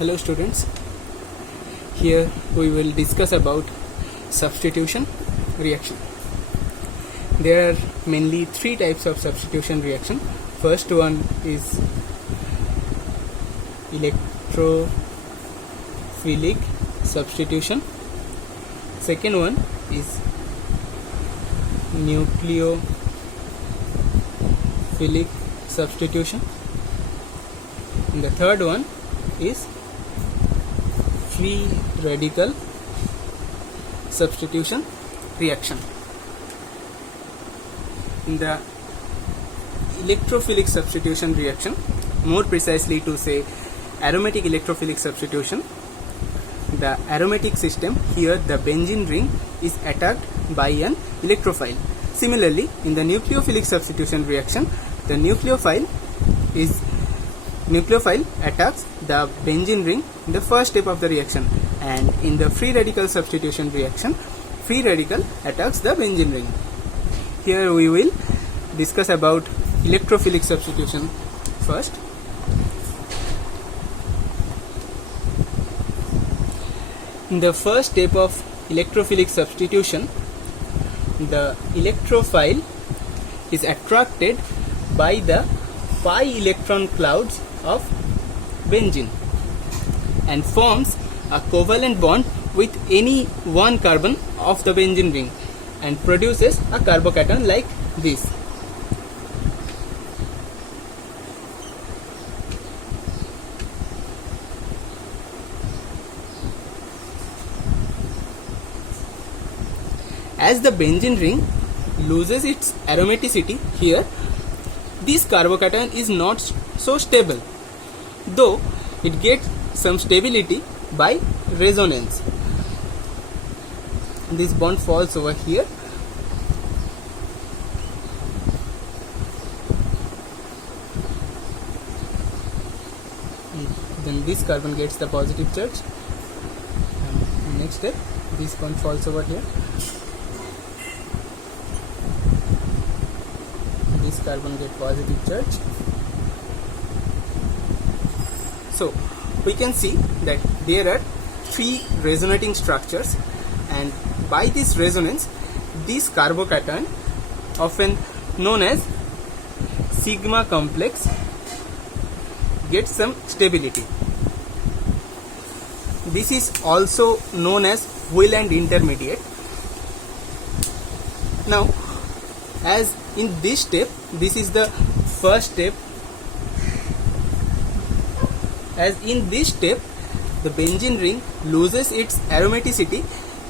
Hello students, here we will discuss about substitution reaction. There are mainly three types of substitution reaction. First one is electrophilic substitution. Second one is nucleophilic substitution. And the third one is free radical substitution reaction. In the electrophilic substitution reaction, more precisely to say aromatic electrophilic substitution, the aromatic system, here the benzene ring is attacked by an electrophile. Similarly, in the nucleophilic substitution reaction, the nucleophile attacks the benzene ring in the first step of the reaction, and in the free radical substitution reaction, free radical attacks the benzene ring. Here we will discuss about electrophilic substitution first. In the first step of electrophilic substitution, the electrophile is attracted by the pi electron clouds of benzene and forms a covalent bond with any one carbon of the benzene ring and produces a carbocation like this. As the benzene ring loses its aromaticity, here this carbocation is not so stable, though it gets some stability by resonance. This bond falls over here. Then this carbon gets the positive charge. And next step, this bond falls over here. This carbon gets positive charge. So we can see that there are three resonating structures, and by this resonance, this carbocation, often known as sigma complex, gets some stability. This is also known as Wieland intermediate. Now, as in this step, this is the first step. As in this step, the benzene ring loses its aromaticity.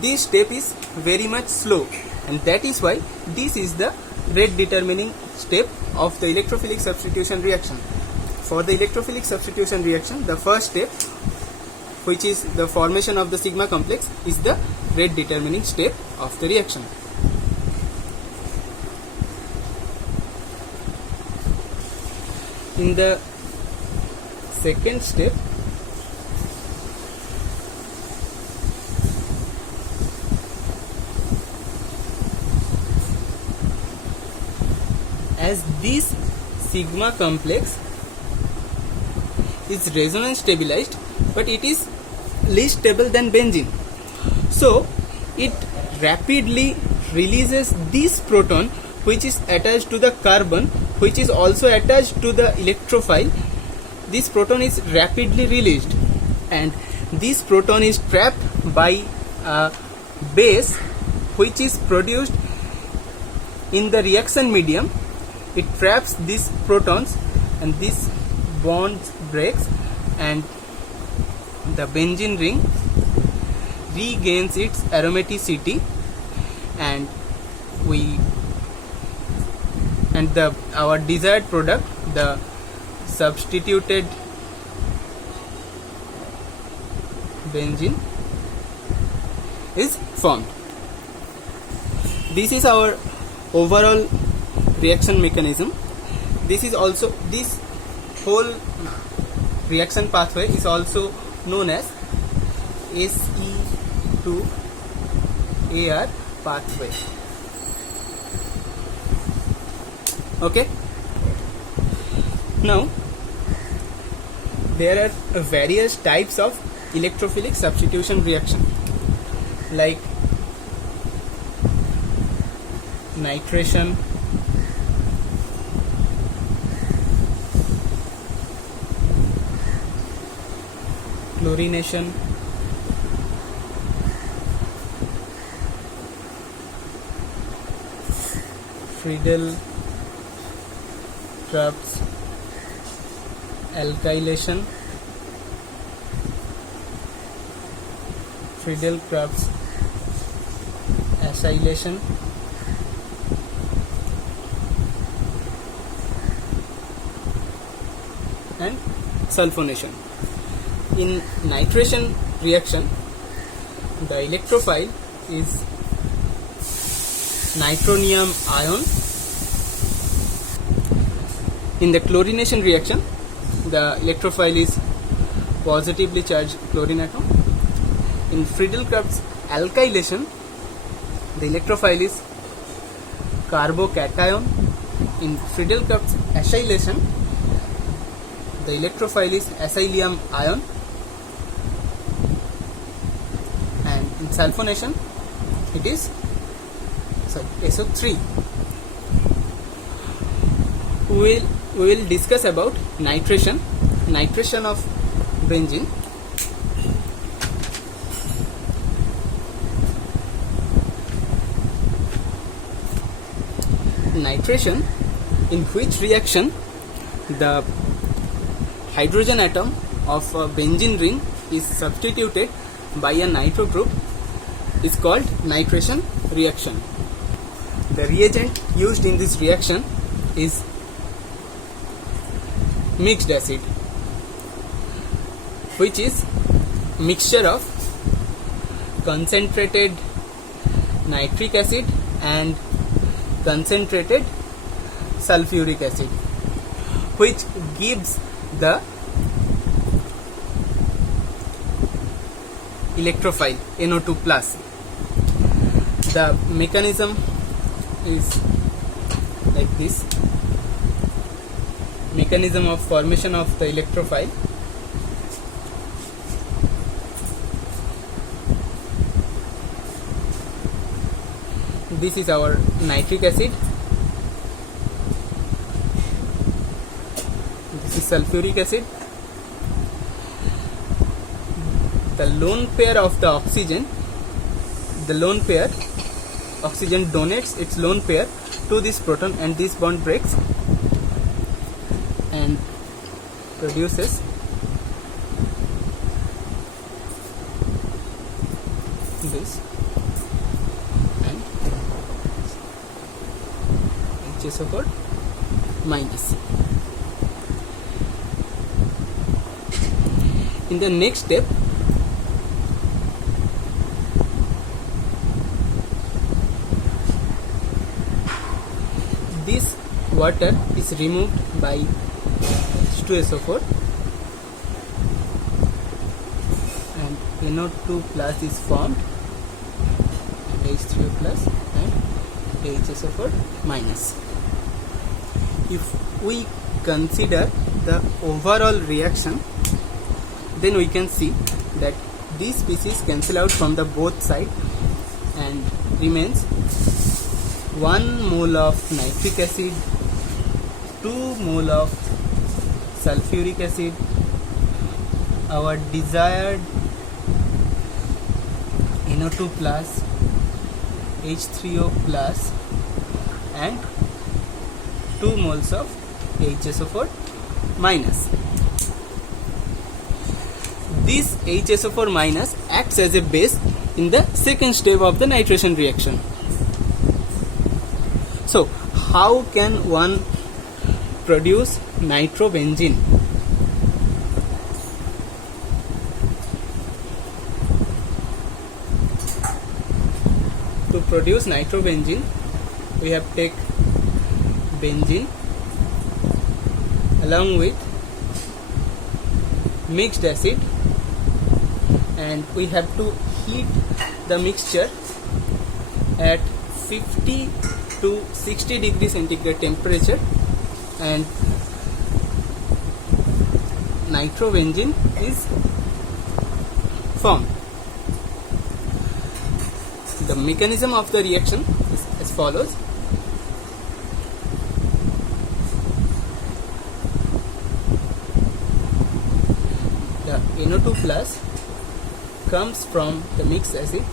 This step is very much slow, and that is why this is the rate determining step of the electrophilic substitution reaction. For the electrophilic substitution reaction, the first step, which is the formation of the sigma complex, is the rate determining step of the reaction. In the second step, as this sigma complex is resonance stabilized, but it is less stable than benzene, so it rapidly releases this proton, which is attached to the carbon, which is also attached to the electrophile. This proton is rapidly released, and this proton is trapped by a base which is produced in the reaction medium. It traps these protons, and this bond breaks, and the benzene ring regains its aromaticity, and our desired product, the substituted benzene, is formed. This is our overall reaction mechanism. This whole reaction pathway is also known as SE2AR pathway. Okay. Now there are various types of electrophilic substitution reaction, like nitration, chlorination, Friedel-Crafts alkylation, Friedel-Crafts acylation, and sulfonation. In nitration reaction, the electrophile is nitronium ion. In the chlorination reaction, the electrophile is positively charged chlorine atom. In Friedel-Crafts alkylation, the electrophile is carbocation. In Friedel-Crafts acylation, the electrophile is acylium ion. And in sulfonation, it is SO3. We will discuss about nitration of benzene. Nitration, in which reaction the hydrogen atom of a benzene ring is substituted by a nitro group, is called nitration reaction. The reagent used in this reaction is mixed acid, which is mixture of concentrated nitric acid and concentrated sulfuric acid, which gives the electrophile NO2 plus. The mechanism is like this. Mechanism of formation of the electrophile. This is our nitric acid. This is sulfuric acid. The lone pair of the oxygen, oxygen donates its lone pair to this proton, and this bond breaks and produces this, and HSO4 minus. In the next step, this water is removed by H2SO4 and NO2 plus is formed, H3O plus and HSO4 minus. If we consider the overall reaction, then we can see that these species cancel out from the both sides and remains 1 mole of nitric acid, 2 mole of sulfuric acid, our desired NO2 plus, H3O plus, and 2 moles of HSO4 minus. This HSO4 minus acts as a base in the second step of the nitration reaction. So, how can one produce nitrobenzene? To produce nitrobenzene, we have take benzene along with mixed acid, and we have to heat the mixture at 50 to 60 degree centigrade temperature, and nitrobenzene is formed. The mechanism of the reaction is as follows. The NO2 plus comes from the mixed acid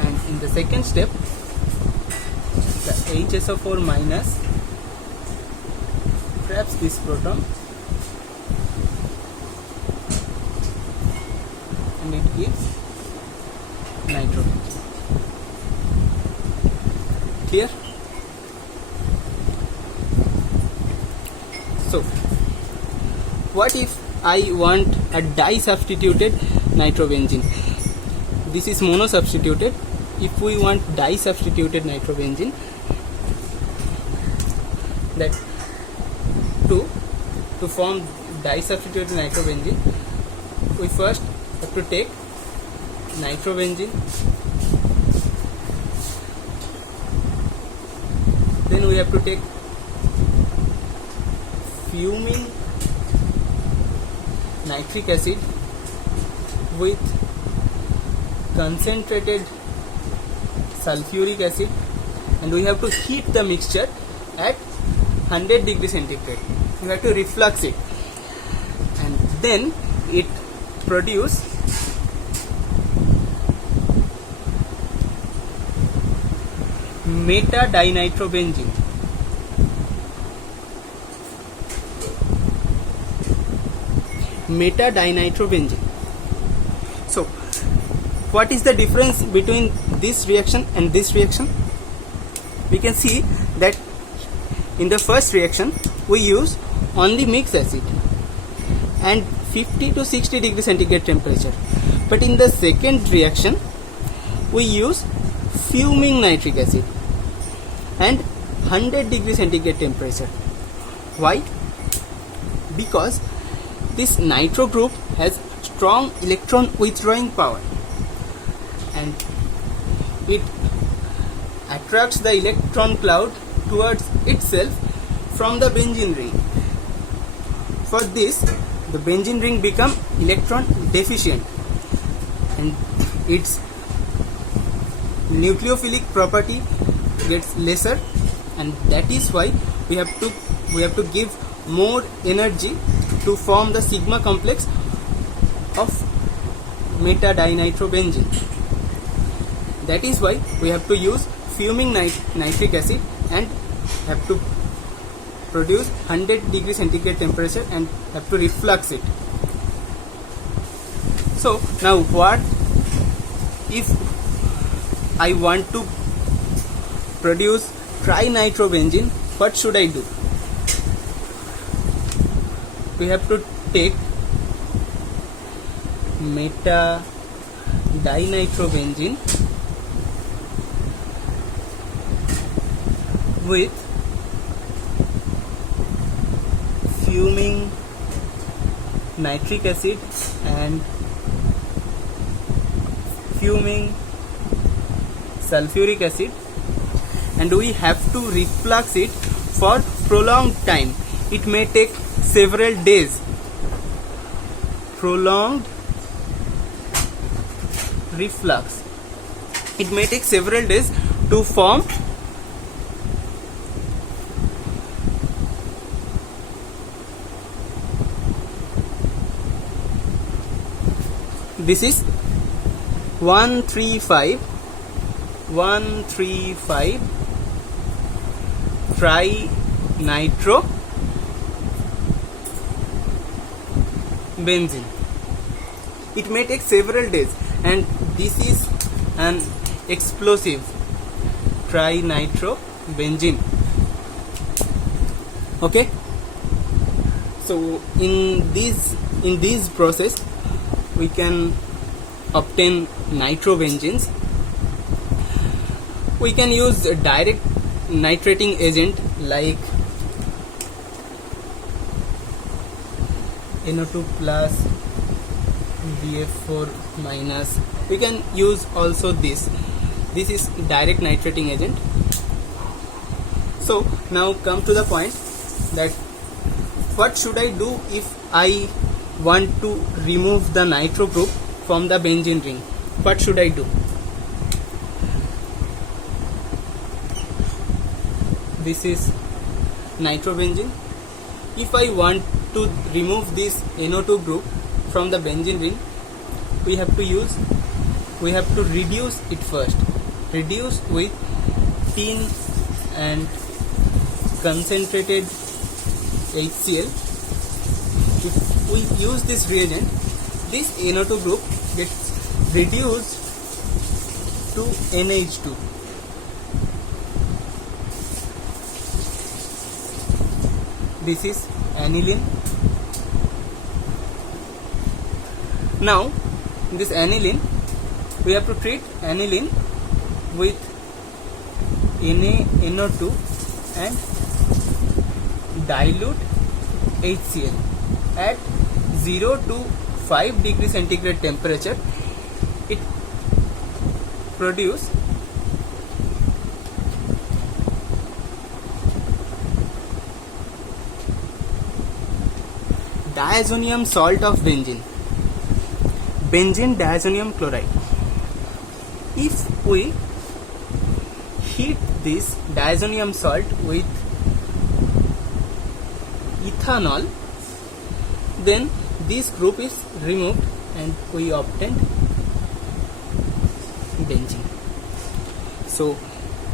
and in the second step the HSO4 minus traps this proton and it gives nitrogen. Clear? So, what if I want a di-substituted nitrobenzene? This is mono-substituted. If we want di-substituted nitrobenzene, that to form di-substituted nitrobenzene, we first have to take nitrobenzene, then we have to take fuming nitric acid with concentrated sulfuric acid, and we have to heat the mixture at 100 degrees centigrade. We have to reflux it, and then it produce meta-dinitrobenzene. Meta-dinitrobenzene. So, what is the difference between this reaction and this reaction? We can see that in the first reaction we use only mixed acid and 50 to 60 degree centigrade temperature, but in the second reaction we use fuming nitric acid and 100 degree centigrade temperature. Why? Because this nitro group has strong electron withdrawing power and it attracts the electron cloud towards itself from the benzene ring. For this, the benzene ring become electron deficient and its nucleophilic property gets lesser, and that is why we have to give more energy to form the sigma complex of meta-dinitrobenzene. That is why we have to use fuming nitric acid and have to produce 100 degree centigrade temperature and have to reflux it. So now what if I want to produce trinitrobenzene? What should I do? We have to take meta-dinitrobenzene with fuming nitric acid and fuming sulfuric acid, and we have to reflux it for prolonged time. It may take several days. Prolonged reflux. It may take several days to form this is 135 trinitro-benzene. It may take several days, and this is an explosive trinitro-benzene. Okay, so in this process we can obtain nitrobenzenes. We can use a direct nitrating agent like NO2 plus, BF4 minus. We can use also this. This is direct nitrating agent. So now come to the point that what should I do if I want to remove the nitro group from the benzene ring? What should I do? This is nitrobenzene. If I want to remove this NO2 group from the benzene ring, we have to reduce it first. Reduce with tin and concentrated HCl. If we use this reagent, this NO2 group gets reduced to NH2. This is aniline. Now this aniline, we have to treat aniline with NaNO2 and dilute HCl at 0 to 5 degree centigrade temperature. It produces diazonium salt of benzene, benzene diazonium chloride. If we heat this diazonium salt with ethanol, then this group is removed and we obtain benzene. So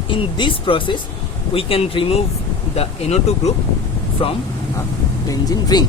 in this process we can remove the NO2 group from a benzene ring.